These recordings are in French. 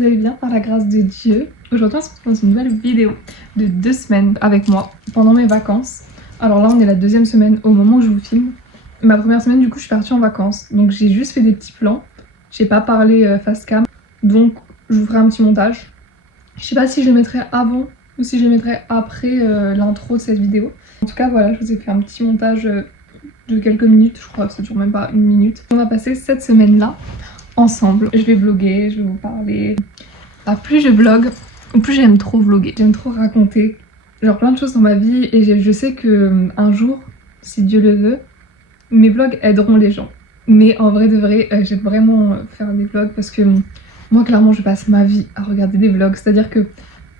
vous allez bien par la grâce de Dieu. Aujourd'hui on se retrouve dans une nouvelle vidéo de 2 semaines avec moi pendant mes vacances. Alors là on est la 2e semaine au moment où je vous filme. Ma première semaine du coup je suis partie en vacances, donc j'ai juste fait des petits plans. J'ai pas parlé face cam, donc je vous ferai un petit montage. Je sais pas si je le mettrai avant ou si je le mettrai après l'intro de cette vidéo. En tout cas voilà, je vous ai fait un petit montage de quelques minutes, je crois que ça dure même pas 1 minute. On va passer cette semaine là ensemble. Je vais vlogger, je vais vous parler. Plus je vlog, plus j'aime trop vlogger. J'aime trop raconter genre plein de choses dans ma vie et je sais que un jour, si Dieu le veut, mes vlogs aideront les gens. Mais en vrai de vrai, j'aime vraiment faire des vlogs parce que moi clairement je passe ma vie à regarder des vlogs. C'est-à-dire que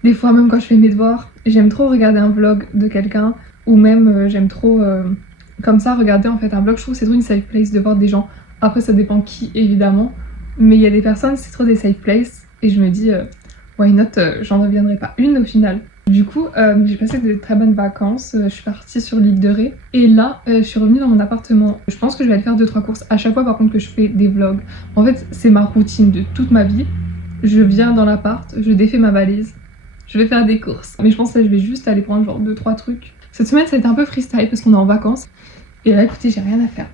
des fois même quand je fais mes devoirs, j'aime trop regarder un vlog de quelqu'un ou même j'aime trop comme ça regarder en fait un vlog. Je trouve que c'est trop une safe place de voir des gens. Après ça dépend qui évidemment, mais il y a des personnes c'est trop des safe places et je me dis why not, j'en reviendrai pas une au final. Du coup j'ai passé de très bonnes vacances, je suis partie sur l'île de Ré et là je suis revenue dans mon appartement. Je pense que je vais aller faire 2-3 courses à chaque fois par contre que je fais des vlogs. En fait c'est ma routine de toute ma vie. Je viens dans l'appart, je défais ma valise, je vais faire des courses. Mais je pense que là je vais juste aller prendre genre 2-3 trucs. Cette semaine ça a été un peu freestyle parce qu'on est en vacances et là écoutez j'ai rien à faire.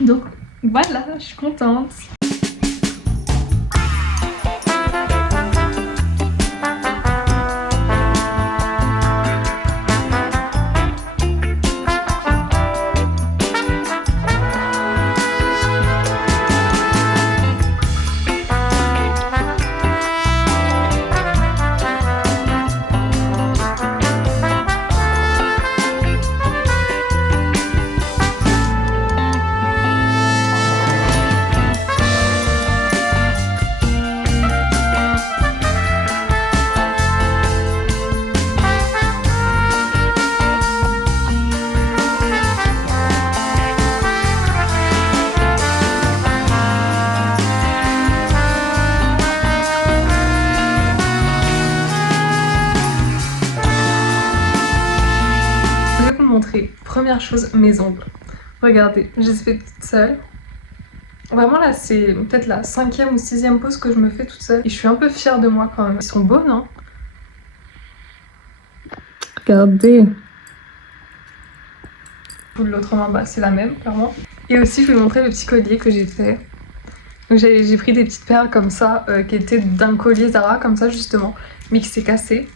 Donc voilà, je suis contente. Première chose, mes ongles. Regardez, je les ai fait toute seule. Vraiment là, c'est peut-être la 5e ou 6e pose que je me fais toute seule. Et je suis un peu fière de moi quand même. Ils sont beaux, non? Regardez. L'autre main, bah, c'est la même, clairement. Et aussi, je vais vous montrer le petit collier que j'ai fait. Donc j'ai pris des petites perles comme ça, qui étaient d'un collier Zara, comme ça justement, mais qui s'est cassé.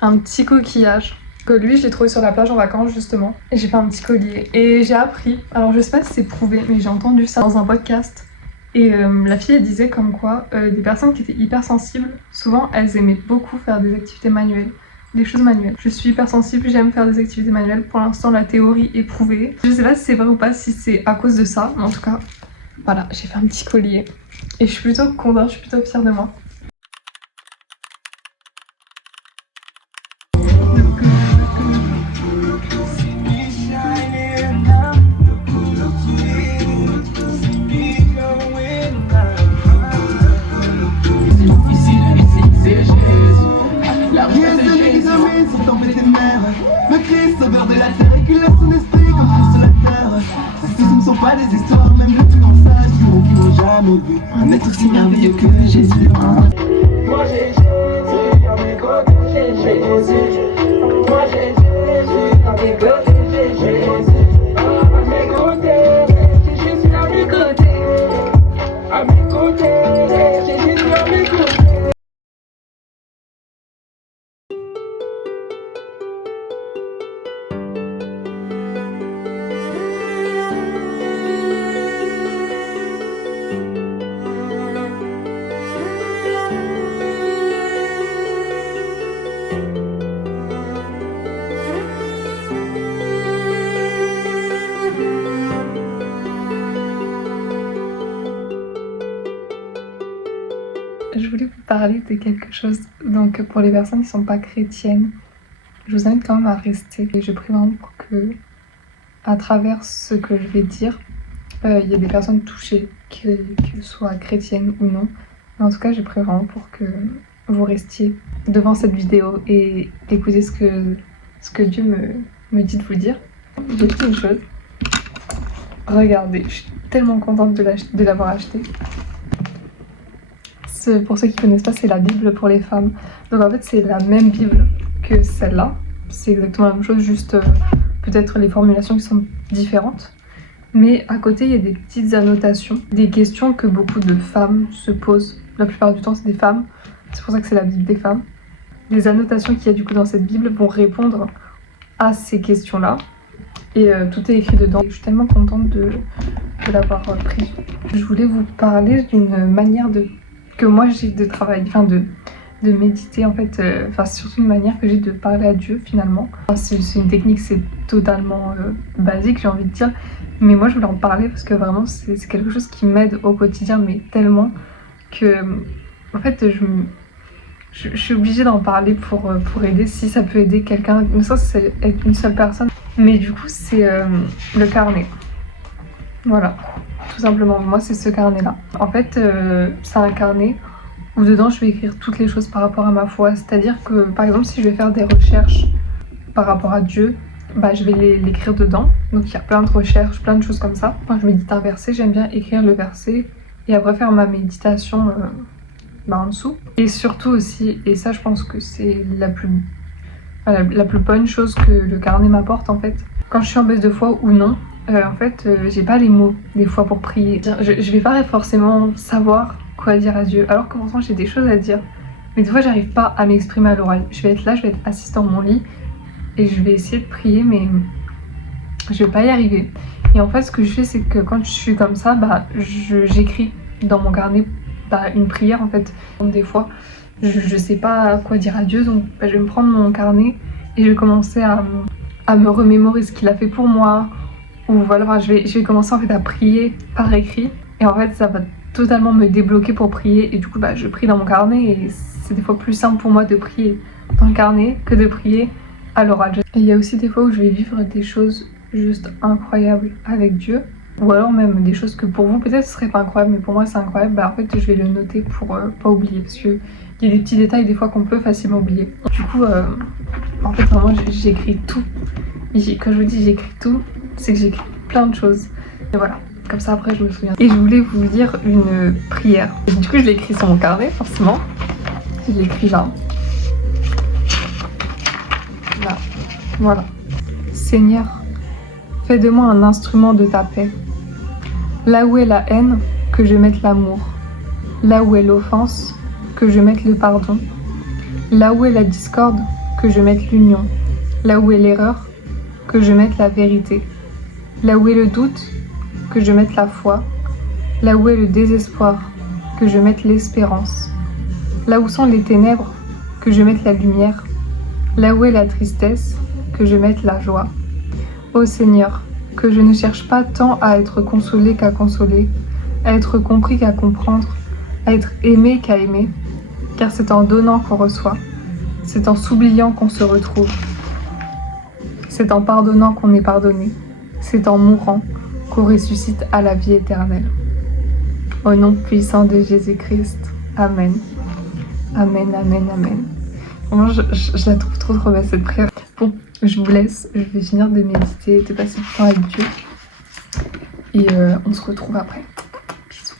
Un petit coquillage. Que lui je l'ai trouvé sur la plage en vacances justement et j'ai fait un petit collier et j'ai appris, alors je sais pas si c'est prouvé mais j'ai entendu ça dans un podcast et la fille elle disait comme quoi des personnes qui étaient hypersensibles souvent elles aimaient beaucoup faire des activités manuelles, des choses manuelles. Je suis hypersensible, j'aime faire des activités manuelles, pour l'instant la théorie est prouvée. Je sais pas si c'est vrai ou pas, si c'est à cause de ça, mais en tout cas voilà, j'ai fait un petit collier et je suis plutôt contente, je suis plutôt fière de moi. Sauveur de la terre et qu'il laisse son esprit comme consolateur. Ces ne sont pas des histoires, même le plus grand sage qui n'ont jamais vu un être aussi merveilleux que Jésus. Moi j'ai Jésus dans mes côtés, j'ai Jésus. Moi j'ai Jésus dans mes côtés, j'ai Jésus. À mes côtés, j'ai Jésus à mes côtés. À mes côtés, j'ai Jésus à mes côtés. Je voulais vous parler de quelque chose, donc pour les personnes qui ne sont pas chrétiennes, je vous invite quand même à rester et je prie vraiment pour que, à travers ce que je vais dire, il y ait des personnes touchées, qu'elles soient chrétiennes ou non. Mais en tout cas, je prie vraiment pour que vous restiez devant cette vidéo et écoutez ce que Dieu me dit de vous dire. J'ai pris une chose. Regardez, je suis tellement contente de l'avoir acheté. pour ceux qui connaissent pas, c'est la Bible pour les femmes. Donc en fait, c'est la même Bible que celle-là. C'est exactement la même chose, juste peut-être les formulations qui sont différentes. Mais à côté, il y a des petites annotations, des questions que beaucoup de femmes se posent. La plupart du temps, c'est des femmes. C'est pour ça que c'est la Bible des femmes. Les annotations qu'il y a du coup dans cette Bible vont répondre à ces questions-là. Et tout est écrit dedans. Je suis tellement contente de l'avoir pris. Je voulais vous parler d'une manière que moi j'ai de travailler, enfin de méditer en fait. C'est surtout une manière que j'ai de parler à Dieu finalement. C'est une technique, c'est totalement basique, j'ai envie de dire. Mais moi je voulais en parler parce que vraiment c'est quelque chose qui m'aide au quotidien, mais tellement que en fait je suis obligée d'en parler pour aider, si ça peut aider quelqu'un, mais ça c'est être une seule personne. Mais du coup c'est le carnet. Voilà, tout simplement, moi c'est ce carnet là. En fait c'est un carnet où dedans je vais écrire toutes les choses par rapport à ma foi. C'est-à-dire que par exemple si je vais faire des recherches par rapport à Dieu, bah, je vais l'écrire dedans. Donc il y a plein de recherches, plein de choses comme ça. Quand je médite un verset, j'aime bien écrire le verset et après faire ma méditation en dessous. Et surtout aussi, et ça je pense que c'est la plus bonne chose que le carnet m'apporte en fait, quand je suis en baisse de foi ou non, j'ai pas les mots des fois pour prier. Je vais pas forcément savoir quoi dire à Dieu, alors que pourtant j'ai des choses à dire. Mais des fois j'arrive pas à m'exprimer à l'oral. Je vais être là, je vais être assise dans mon lit et je vais essayer de prier, mais je vais pas y arriver. Et en fait ce que je fais, c'est que quand je suis comme ça, j'écris dans mon carnet une prière en fait. Donc des fois je sais pas quoi dire à Dieu, donc je vais me prendre mon carnet et je vais commencer à me remémorer ce qu'il a fait pour moi, ou voilà, je vais commencer en fait à prier par écrit, et en fait ça va totalement me débloquer pour prier, et du coup je prie dans mon carnet, et c'est des fois plus simple pour moi de prier dans le carnet que de prier à l'oral. Et il y a aussi des fois où je vais vivre des choses juste incroyables avec Dieu, ou alors même des choses que pour vous peut-être ce serait pas incroyable, mais pour moi c'est incroyable. En fait je vais le noter pour pas oublier, parce que il y a des petits détails des fois qu'on peut facilement oublier. Du coup en fait vraiment j'écris tout. Quand je vous dis j'écris tout, c'est que j'écris plein de choses. Et voilà, comme ça après je me souviens. Et je voulais vous lire une prière. Et du coup je l'ai écrit sur mon carnet forcément. Je l'ai écrit là. Là. Voilà. Seigneur, fais de moi un instrument de ta paix. Là où est la haine, que je mette l'amour. Là où est l'offense, que je mette le pardon. Là où est la discorde, que je mette l'union. Là où est l'erreur, que je mette la vérité. Là où est le doute, que je mette la foi. Là où est le désespoir, que je mette l'espérance. Là où sont les ténèbres, que je mette la lumière. Là où est la tristesse, que je mette la joie. Ô Seigneur, que je ne cherche pas tant à être consolé qu'à consoler, à être compris qu'à comprendre, à être aimé qu'à aimer, car c'est en donnant qu'on reçoit, c'est en s'oubliant qu'on se retrouve, c'est en pardonnant qu'on est pardonné, c'est en mourant qu'on ressuscite à la vie éternelle. Au nom puissant de Jésus-Christ, Amen. Amen, amen, amen. Vraiment, je la trouve trop belle cette prière. Bon, je vous laisse, je vais finir de méditer, de passer du temps avec Dieu. Et on se retrouve après. Bisous.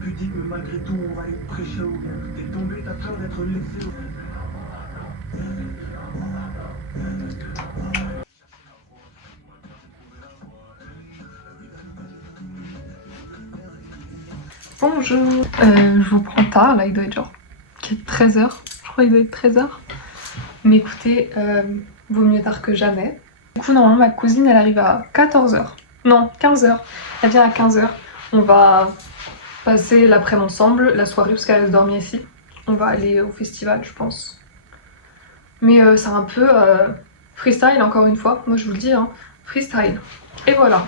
pudique, mais malgré tout, on va être prêcher au gain. T'es tombé, t'as peur d'être laissé au Bonjour. Je vous prends tard, là il doit être genre 13h. Je crois qu'il doit être 13h. Mais écoutez, vaut mieux tard que jamais. Du coup normalement ma cousine elle arrive à 14h. Non, 15h. Elle vient à 15h. On va passer l'après-midi ensemble, la soirée parce qu'elle reste dormir ici. On va aller au festival je pense. Mais c'est un peu freestyle encore une fois. Moi je vous le dis, hein, freestyle. Et voilà.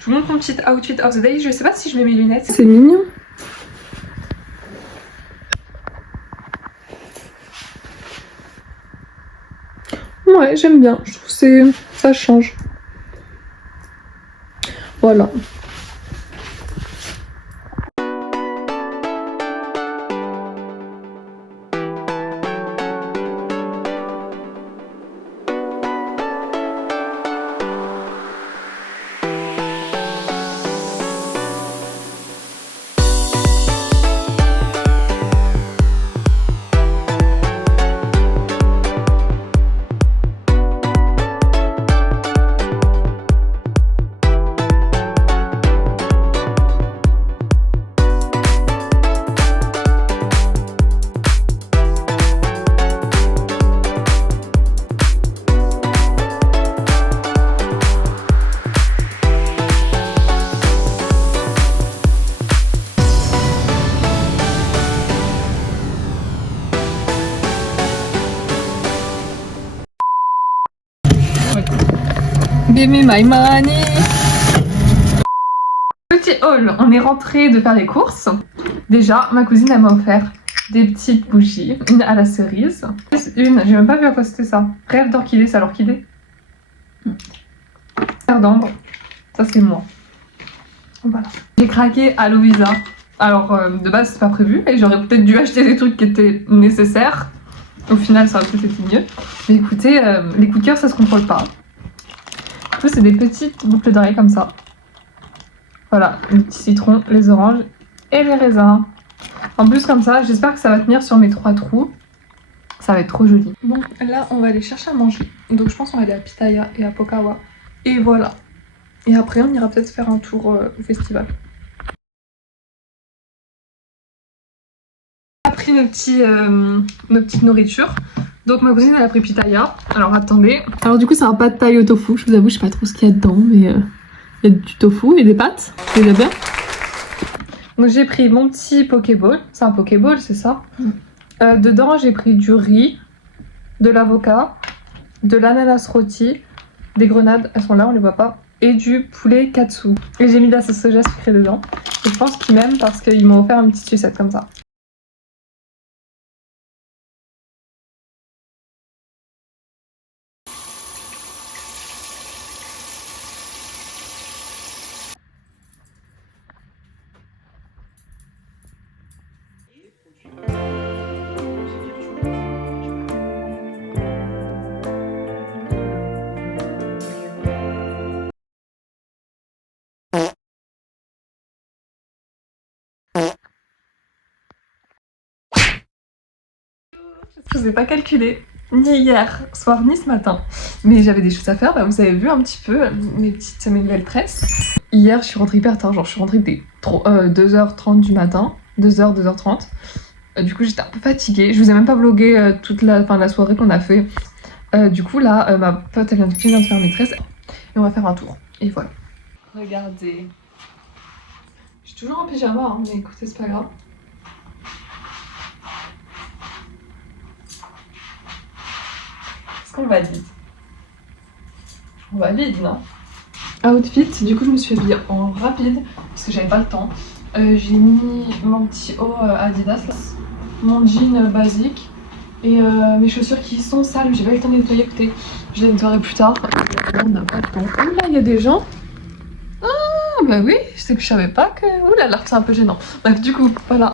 Je vous montre mon petit outfit of the day. Je sais pas si je mets mes lunettes. C'est mignon. Ouais, j'aime bien. Je trouve que ça change. Voilà. Give me my money. Petit haul, on est rentré de faire les courses. Déjà, ma cousine elle m'a offert des petites bougies, une à la cerise, une, j'ai même pas vu à quoi c'était ça. Rêve d'orchidée, c'est à l'orchidée. Rêve d'ambre, ça c'est moi. Voilà. J'ai craqué à Lovisa. Alors de base c'est pas prévu et j'aurais peut-être dû acheter des trucs qui étaient nécessaires. Au final ça aurait peut-être été mieux. Mais écoutez, les coups de cœur ça se contrôle pas. Du coup c'est des petites boucles d'oreilles comme ça. Voilà, les petits citrons, les oranges et les raisins. En plus comme ça, j'espère que ça va tenir sur mes 3 trous. Ça va être trop joli. Bon, là on va aller chercher à manger. Donc je pense qu'on va aller à Pitaya et à Pokawa. Et voilà. Et après on ira peut-être faire un tour au festival. On a pris nos petites nourritures. Donc ma cousine elle a pris Pitaya. Alors attendez. Alors du coup c'est un pad thaï au tofu. Je vous avoue je sais pas trop ce qu'il y a dedans mais il y a du tofu et des pâtes. C'est déjà bien. Donc j'ai pris mon petit pokéball. C'est un pokéball c'est ça. Dedans j'ai pris du riz, de l'avocat, de l'ananas rôti, des grenades, elles sont là on les voit pas, et du poulet katsu. Et j'ai mis de la sauce soja sucrée dedans. Et je pense qu'ils m'aiment parce qu'ils m'ont offert une petite sucette comme ça. Je vous ai pas calculé, ni hier soir ni ce matin, mais j'avais des choses à faire. Bah, vous avez vu un petit peu mes nouvelles tresses. Hier je suis rentrée hyper tard, genre je suis rentrée dès 2h30 du matin, 2h, 2h30. Du coup j'étais un peu fatiguée, je vous ai même pas vlogué toute la soirée qu'on a fait. Du coup là ma pote elle vient de faire mes tresses et on va faire un tour. Et voilà. Regardez. Je suis toujours en pyjama hein, mais écoutez c'est pas grave. Est-ce qu'on valide? On valide non? Outfit, du coup je me suis habillée en rapide parce que j'avais pas le temps. J'ai mis mon petit haut Adidas, là, mon jean basique et mes chaussures qui sont sales. J'ai pas eu le temps de les nettoyer, écoutez, je les nettoierai plus tard. On n'a pas le temps. Oh là, il y a des gens. Ah bah oui, je savais pas que... Ouh là là, c'est un peu gênant. Bref, du coup, voilà.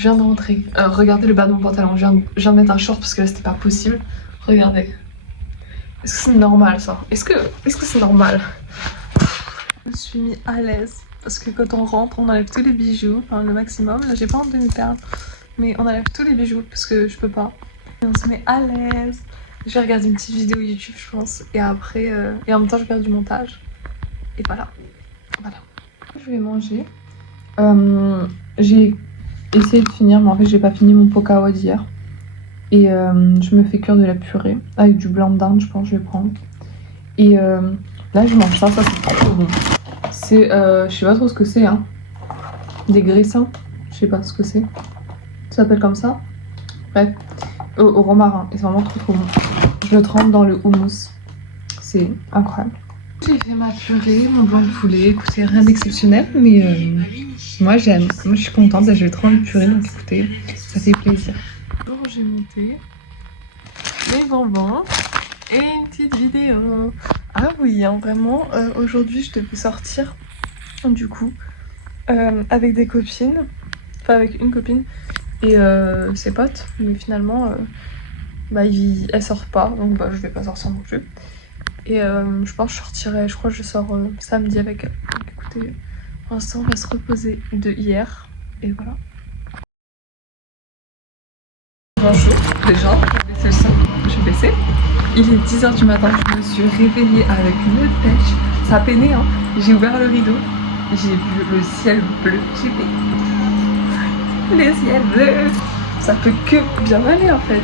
Je viens de rentrer. Regardez le bas de mon pantalon. Je viens de mettre un short parce que là c'était pas possible. Regardez. Est-ce que c'est normal ça? Est-ce que c'est normal? Je me suis mis à l'aise parce que quand on rentre, on enlève tous les bijoux, enfin le maximum. Là j'ai pas en demi-perle, mais on enlève tous les bijoux parce que je peux pas. Et on se met à l'aise. Je vais regarder une petite vidéo YouTube, je pense, et après, et en même temps je vais faire du montage. Et voilà. Je vais manger. J'ai essayé de finir, mais en fait j'ai pas fini mon poka d'hier. Et je me fais cuire de la purée avec du blanc d'Inde, je pense que je vais prendre. Et là je mange ça c'est trop bon. C'est, je sais pas trop ce que c'est, hein. Des graissins, je sais pas ce que c'est. Ça s'appelle comme ça. Bref, au romarin, et c'est vraiment trop bon. Je le trempe dans le houmous, c'est incroyable. J'ai fait ma purée, mon blanc de poulet, écoutez, rien d'exceptionnel, mais moi j'aime. Moi je suis contente, là, je vais trop envie de purée, donc écoutez, ça fait plaisir. Alors j'ai monté mes bonbons et une petite vidéo. Ah oui, hein, vraiment, aujourd'hui je devais sortir, du coup, avec des copines, enfin avec une copine et ses potes, mais finalement, elle sort pas, donc je vais pas sortir non plus. Et je pense que je sortirai, je crois que je sors samedi avec elle. Donc écoutez, pour l'instant on va se reposer de hier, et voilà. Bonjour, déjà, je vais baisser le son, je vais baisser. Il est 10h du matin, je me suis réveillée avec une pêche, ça a peiné hein. J'ai ouvert le rideau, j'ai vu le ciel bleu, j'ai fait le ciel bleu. Ça peut que bien aller en fait.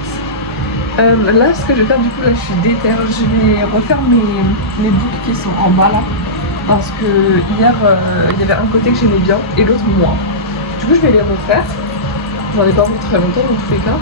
Là ce que je vais faire du coup, là je suis déter, je vais refaire mes boucles qui sont en bas là. Parce que hier il y avait un côté que j'aimais bien et l'autre moins. Du coup je vais les refaire. J'en ai pas pour très longtemps dans tous les cas.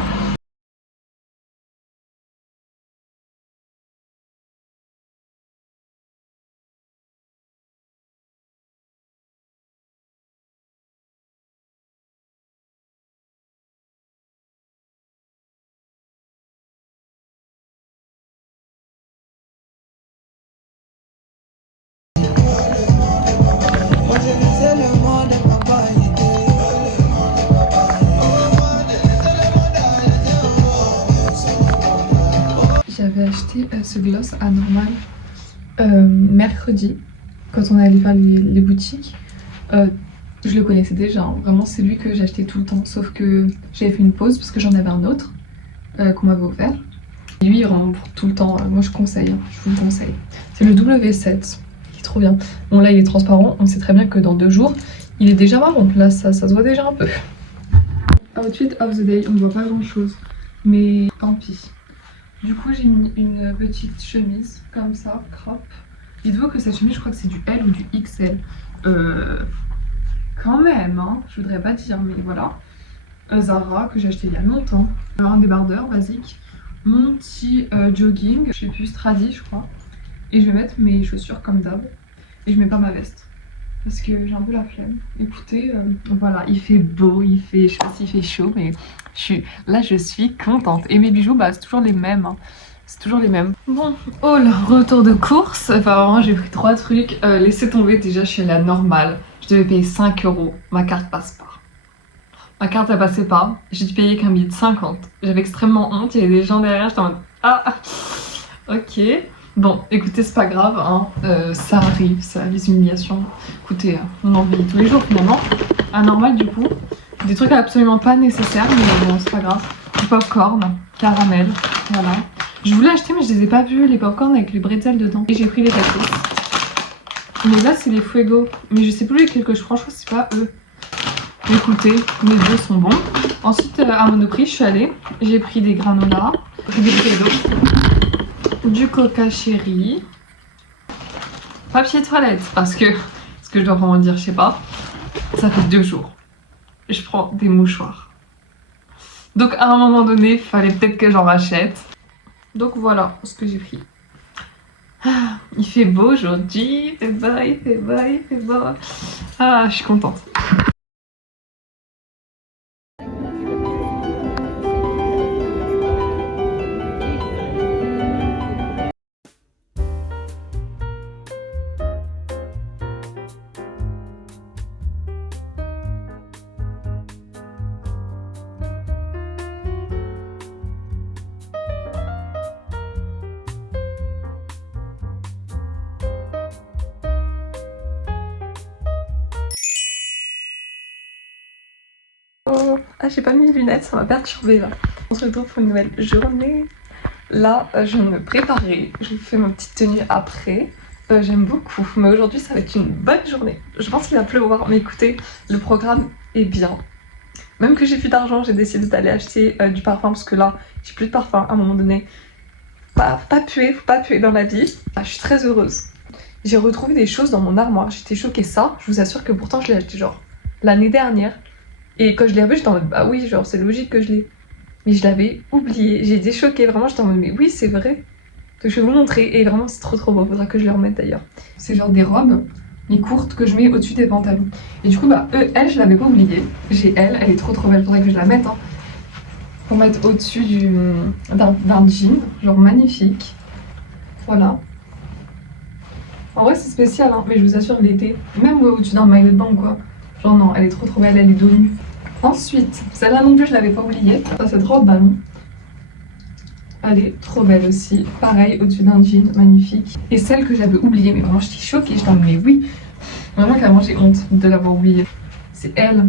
J'avais acheté ce gloss à Normal mercredi quand on est allé faire les boutiques. Je le connaissais déjà, hein. Vraiment c'est lui que j'achetais tout le temps, sauf que j'avais fait une pause parce que j'en avais un autre qu'on m'avait offert. Et lui vraiment pour tout le temps, moi je conseille, hein, je vous le conseille. C'est le W7, il est trop bien. Bon là il est transparent, on sait très bien que dans 2 jours il est déjà marron, là ça se voit déjà un peu. Outfit of the day, on ne voit pas grand chose, mais tant pis. Du coup j'ai mis une petite chemise comme ça, crop. Dites-vous que cette chemise je crois que c'est du L ou du XL. Quand même, hein, je voudrais pas dire, mais voilà. Zara que j'ai acheté il y a longtemps. Un débardeur basique. Mon petit jogging, je sais plus, Stradi je crois. Et je vais mettre mes chaussures comme d'hab. Et je mets pas ma veste. Parce que j'ai un peu la flemme. Écoutez, voilà, il fait beau, je sais pas s'il fait chaud, mais je suis contente. Et mes bijoux, c'est toujours les mêmes. Hein. C'est toujours les mêmes. Bon, oh le retour de course. Enfin vraiment j'ai pris 3 trucs. Laissez tomber, déjà je suis à la normale. Je devais payer 5 €. Ma carte passe pas. Ma carte elle passait pas. J'ai dû payer qu'un billet de 50. J'avais extrêmement honte. Il y avait des gens derrière. J'étais en mode ah ok. Bon écoutez c'est pas grave. Hein. Ça arrive les humiliations. Écoutez on en vit tous les jours finalement. À normal du coup. Des trucs absolument pas nécessaires mais bon c'est pas grave. Du popcorn, caramel, voilà. Je voulais acheter mais je les ai pas vus les popcorn avec les bretzels dedans. Et j'ai pris les paquets. Mais là c'est les Fuego. Mais je sais plus lesquels que je prends, je crois que c'est pas eux. Écoutez, mes deux sont bons. Ensuite à Monoprix je suis allée. J'ai pris des granolas, des Fuego, du coca chéri, papier toilette parce que ce que je dois vraiment dire je sais pas. Ça fait 2 jours. Je prends des mouchoirs. Donc à un moment donné, il fallait peut-être que j'en rachète. Donc voilà ce que j'ai pris. Ah, il fait beau aujourd'hui, il fait beau, il fait beau, il fait beau. Ah, je suis contente. bonjour. Ah, j'ai pas mis les lunettes, ça m'a perturbée là. On se retrouve pour une nouvelle journée. Là, je viens de me préparer. Je fais ma petite tenue après. J'aime beaucoup, mais aujourd'hui ça va être une bonne journée. Je pense qu'il va pleuvoir, mais écoutez, le programme est bien. Même que j'ai plus d'argent, j'ai décidé d'aller acheter du parfum parce que là, j'ai plus de parfum à un moment donné. Faut pas puer dans la vie. Ah, je suis très heureuse. J'ai retrouvé des choses dans mon armoire, j'étais choquée. Ça, je vous assure que pourtant je l'ai acheté genre l'année dernière. Et quand je l'ai revu, j'étais en mode bah oui, genre c'est logique que je l'ai. Mais je l'avais oublié, j'ai été choquée, vraiment j'étais en mode mais oui c'est vrai. Donc je vais vous montrer et vraiment c'est trop beau, faudra que je les remette d'ailleurs. C'est genre des robes, mais courtes que je mets au-dessus des pantalons. Et du coup bah elle je l'avais pas oubliée. J'ai elle est trop belle, faudrait que je la mette hein. Pour mettre au-dessus d'un jean, genre magnifique. Voilà. En vrai c'est spécial hein, mais je vous assure l'été, même au-dessus d'un maillot de bain ou quoi. Genre non, elle est trop belle, elle est dos nu. Ensuite, celle-là non plus je l'avais pas oubliée. Ça, cette robe ballon. Elle est trop belle aussi. Pareil, au-dessus d'un jean, magnifique. Et celle que j'avais oubliée, mais vraiment j'étais choquée. J'étais en mais oui. Vraiment carrément j'ai honte de l'avoir oubliée. C'est elle.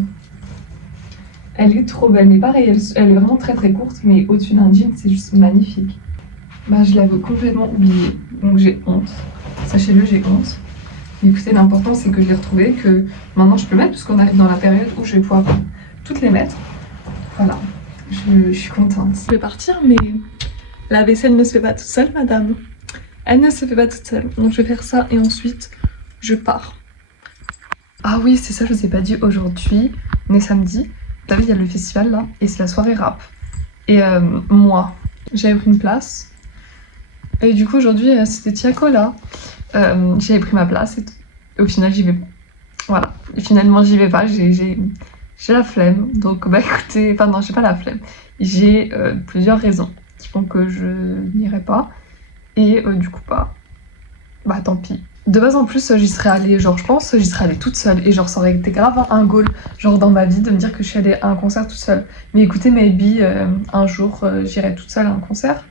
Elle est trop belle. Mais pareil, elle est vraiment très courte. Mais au-dessus d'un jean, c'est juste magnifique. Bah je l'avais complètement oubliée. Donc j'ai honte. Sachez-le, j'ai honte. Mais écoutez, l'important c'est que je l'ai retrouvée. Que maintenant je peux mettre. Puisqu'on arrive dans la période où je vais pouvoir toutes les mettre. Voilà. Je suis contente. Je vais partir, mais la vaisselle ne se fait pas toute seule, madame. Elle ne se fait pas toute seule. Donc je vais faire ça et ensuite je pars. Ah oui, c'est ça, je vous ai pas dit aujourd'hui. On est samedi. Vous savez, il y a le festival là et c'est la soirée rap. Et moi, j'avais pris une place. Et du coup, aujourd'hui, c'était Tiakola. J'avais pris ma place et au final, j'y vais pas. Voilà. Et finalement, j'y vais pas. J'ai la flemme. Donc, bah écoutez, enfin non, j'ai pas la flemme. J'ai plusieurs raisons qui font que je n'irai pas. Et du coup, bah tant pis. De base, en plus, j'y serais allée, genre, je pense, j'y serais allée toute seule. Et genre, ça aurait été grave un goal, genre, dans ma vie, de me dire que je suis allée à un concert toute seule. Mais écoutez, maybe, un jour, j'irai toute seule à un concert.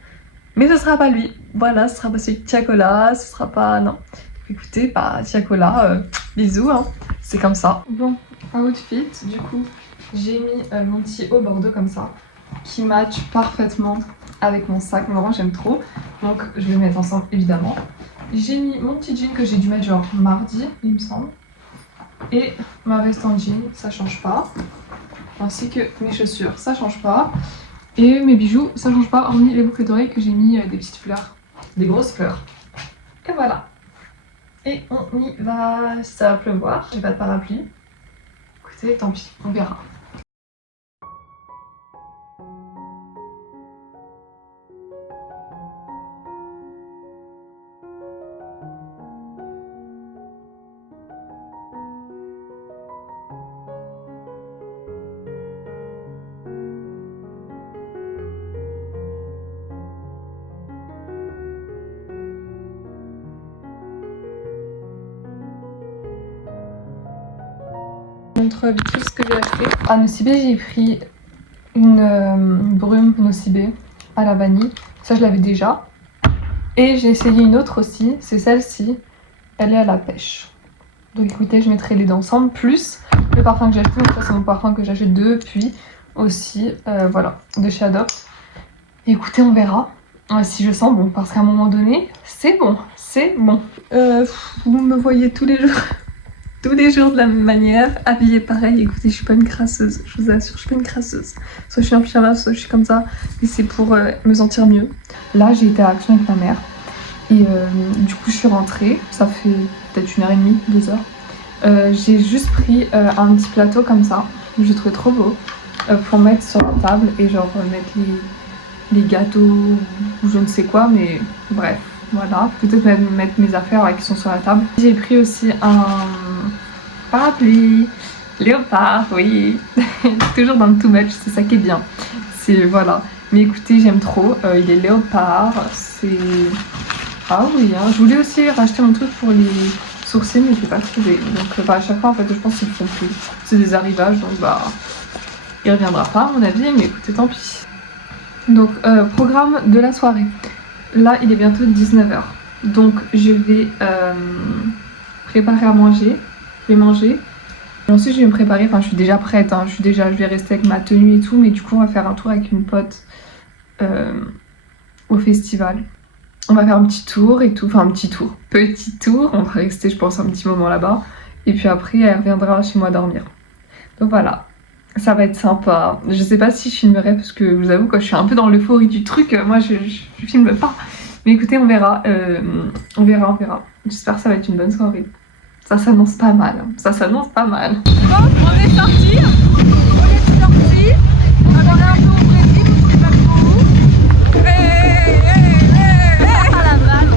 Mais ce sera pas lui. Voilà, ce sera pas celui de Tiakola, ce sera pas... Non. Écoutez, bah, Tiakola, bisous, hein. C'est comme ça. Bon, outfit, du coup, j'ai mis mon petit haut bordeaux comme ça, qui match parfaitement avec mon sac. Mais vraiment, j'aime trop. Donc, je vais le mettre ensemble, évidemment. J'ai mis mon petit jean que j'ai dû mettre genre mardi, il me semble. Et ma veste en jean, ça change pas. Ainsi que mes chaussures, ça change pas. Et mes bijoux, ça change pas, hormis les boucles d'oreilles que j'ai mis des petites fleurs. Des grosses fleurs. Et voilà. Et on y va. Si ça va pleuvoir, j'ai pas de parapluie. Écoutez, tant pis, on verra. Je vous montre vite fait ce que j'ai acheté. À Nocibé, j'ai pris une brume Nocibé à la vanille. Ça, je l'avais déjà. Et j'ai essayé une autre aussi. C'est celle-ci. Elle est à la pêche. Donc écoutez, je mettrai les deux ensemble. Plus le parfum que j'ai acheté. Donc ça, c'est mon parfum que j'achète depuis. Aussi, voilà, de chez Adopt. Écoutez, on verra. Si je sens bon. Parce qu'à un moment donné, c'est bon. C'est bon. Vous me voyez tous les jours. Tous les jours de la même manière, habillée pareil. Écoutez, je suis pas une crasseuse, je vous assure, je suis pas une crasseuse. Soit je suis en pyjama, soit je suis comme ça, mais c'est pour me sentir mieux. Là, j'ai été à Action avec ma mère et du coup, je suis rentrée. Ça fait peut-être 1h30, 2h. J'ai juste pris un petit plateau comme ça, que j'ai trouvé trop beau, pour mettre sur la table et genre mettre les gâteaux ou je ne sais quoi, mais bref. Voilà, peut-être même mettre mes affaires qui sont sur la table. J'ai pris aussi un parapluie léopard, oui. Toujours dans le too much, c'est ça qui est bien. C'est voilà. Mais écoutez, j'aime trop. Il est léopard. C'est... Ah oui, hein. Je voulais aussi racheter mon truc pour les sourcils, mais je l'ai pas trouvé. Donc à chaque fois, en fait, je pense qu'ils le font plus. C'est des arrivages, donc bah... Il reviendra pas, à mon avis, mais écoutez, tant pis. Donc, programme de la soirée. Là, il est bientôt 19h. Donc, je vais préparer à manger. Je vais manger. Ensuite je vais me préparer, enfin je suis déjà prête, hein. Je vais rester avec ma tenue et tout, mais du coup on va faire un tour avec une pote au festival. On va faire un petit tour et tout, enfin un petit tour, on va rester je pense un petit moment là-bas, et puis après elle reviendra chez moi dormir. Donc voilà, ça va être sympa. Je sais pas si je filmerai parce que je vous avoue quand je suis un peu dans l'euphorie du truc, moi je filme pas. Mais écoutez, on verra. J'espère que ça va être une bonne soirée. Ça s'annonce pas mal. Ça s'annonce pas mal. Bon, on est sortis. On a un peu au Brésil, on sait pas trop où. À la balle.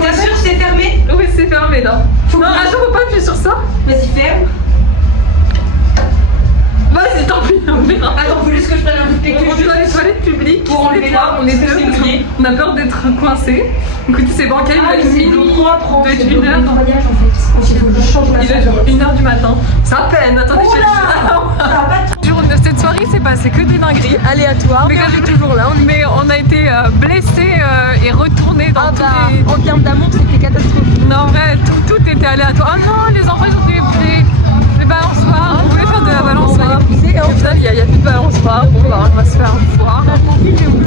Bien sûr, c'est fermé. Oui, c'est fermé là. Non, attends, faut pas appuyer sur ça. Vas-y, ferme. Vas-y, tant pis, on verra. Attends, faut juste que je prenne un bout de PQ. On est dans les toilettes publiques. Pour enlever là, on est parce que deux. c'est mouillé. On a peur d'être coincés. Écoutez, c'est bancal, il va être minuit. de être 1h. voyage en fait. Il faut que je change ma Il est 1h du matin. C'est à peine. Attendez, cette soirée, c'est passé que des dingueries. Aléatoire, mais je suis toujours là. Mais on a été blessés et retournés dans tous les... En termes d'amour, c'était catastrophique. Non, en vrai, tout était aléatoire. Ah non, les enfants, ils ont fait des balançoires. On voulait faire de la balançoire. Au final, il n'y a plus de balançoire. Bon, bah, on va se faire voir.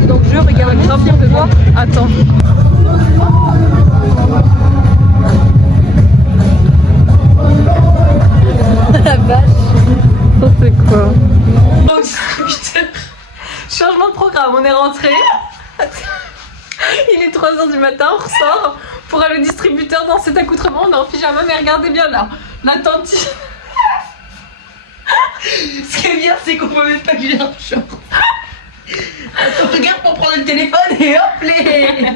Donc je regarde bien fière de toi. Attends. La vache. Ça, c'est quoi? Changement de programme, on est rentré. Il est 3h du matin, on ressort pour aller au distributeur dans cet accoutrement. On est en pyjama, mais regardez bien là, la tantine. Ce qui est bien, c'est qu'on peut même pas que j'ai un short. Attends, regarde pour prendre le téléphone et hop les.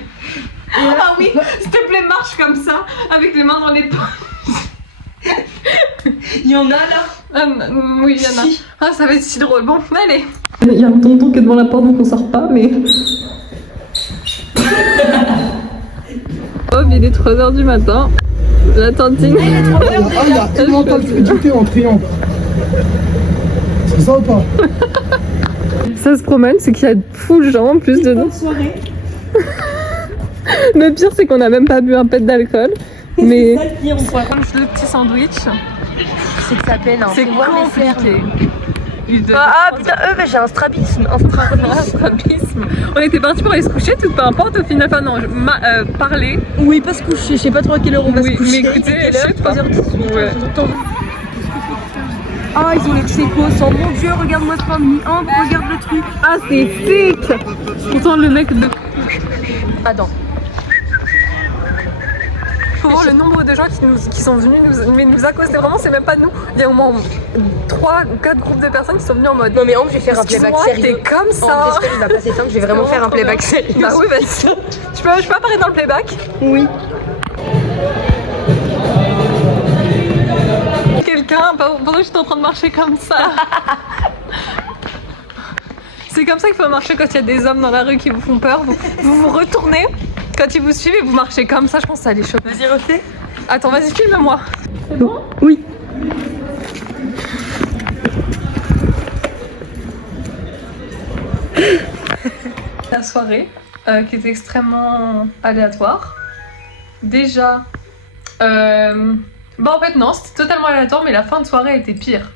Ah oui, s'il te plaît, marche comme ça, avec les mains dans les poches. Il y en a là. Oui, il y en a. Si. Ah, ça va être si drôle. Bon, allez. Il y a un tonton qui est devant la porte, donc on sort pas, mais. Hop, il est 3h du matin. La tantine. Ah, il y a tellement pas de fluidité en triangle. C'est ça ou pas? Ça se promène, c'est qu'il y a full gens en plus dedans. Soirée. Le pire, c'est qu'on a même pas bu un pet d'alcool. Mais. C'est ça le pire, on croit. Le petit sandwich, C'est que ça peine. Hein. c'est compliqué. Ah putain, mais j'ai un strabisme. Un strabisme. On était partis pour aller se coucher, tout peu importe au final. Enfin non, parler. Oui, pas se coucher. Je sais pas trop à quelle heure on va se Oui, coucher. mais écoutez, Quelle je heure sais pas. 3h18. Ouais. Ah, ils ont les sécos. Oh mon dieu, regarde-moi ce pain de mi-an. Regarde le truc. Ah, c'est sick. Pourtant, le mec de. Attends. Faut voir le nombre de gens qui sont venus nous accoster. Vraiment, c'est même pas nous. Il y a au moins 3 ou 4 groupes de personnes qui sont venus en mode. Non mais Ambre, je vais faire un playback Excuse-moi, sérieux. t'es comme ça. Ambre, j'espère qu'il va passer simple. Je vais vraiment faire un playback sérieux. Bah oui, vas-y. Je peux apparaître dans le playback? Oui. Quelqu'un, pendant que j'étais en train de marcher comme ça. C'est comme ça qu'il faut marcher quand il y a des hommes dans la rue qui vous font peur. Vous retournez, quand ils vous suivent et vous marchez comme ça, je pense que ça les choque. Vas-y, refais. Attends, vas-y, filme-moi. C'est bon? Oui. La soirée, qui était extrêmement aléatoire. Déjà, en fait non, c'était totalement aléatoire, mais la fin de soirée était pire.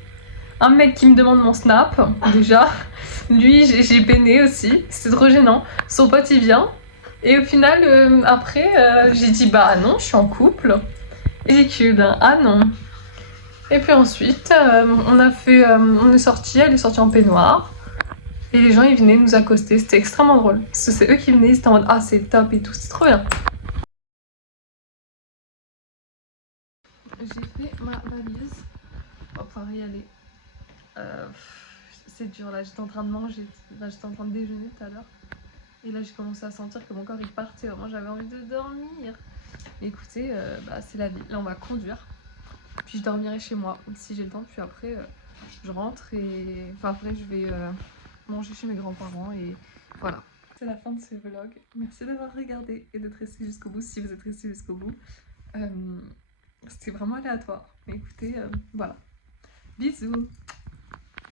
Un mec qui me demande mon snap, déjà. Lui, j'ai peiné aussi, c'était trop gênant. Son pote, il vient. Et au final, après, j'ai dit bah non, je suis en couple. Ridicule, ah non. Et puis ensuite, on est sorti, elle est sortie en peignoir. Et les gens, ils venaient nous accoster, c'était extrêmement drôle. Parce que c'est eux qui venaient, ils étaient en mode ah c'est top et tout, c'est trop bien. J'ai fait ma valise. On va pouvoir y aller. C'est dur là, j'étais en train de manger, j'étais en train de déjeuner tout à l'heure. Et là j'ai commencé à sentir que mon corps il partait, vraiment j'avais envie de dormir. Mais écoutez, c'est la vie, là on va conduire. Puis je dormirai chez moi si j'ai le temps, puis après je rentre et... Enfin après je vais manger chez mes grands-parents et voilà. C'est la fin de ce vlog, merci d'avoir regardé et d'être resté jusqu'au bout si vous êtes resté jusqu'au bout. C'était vraiment aléatoire, mais écoutez, voilà. Bisous.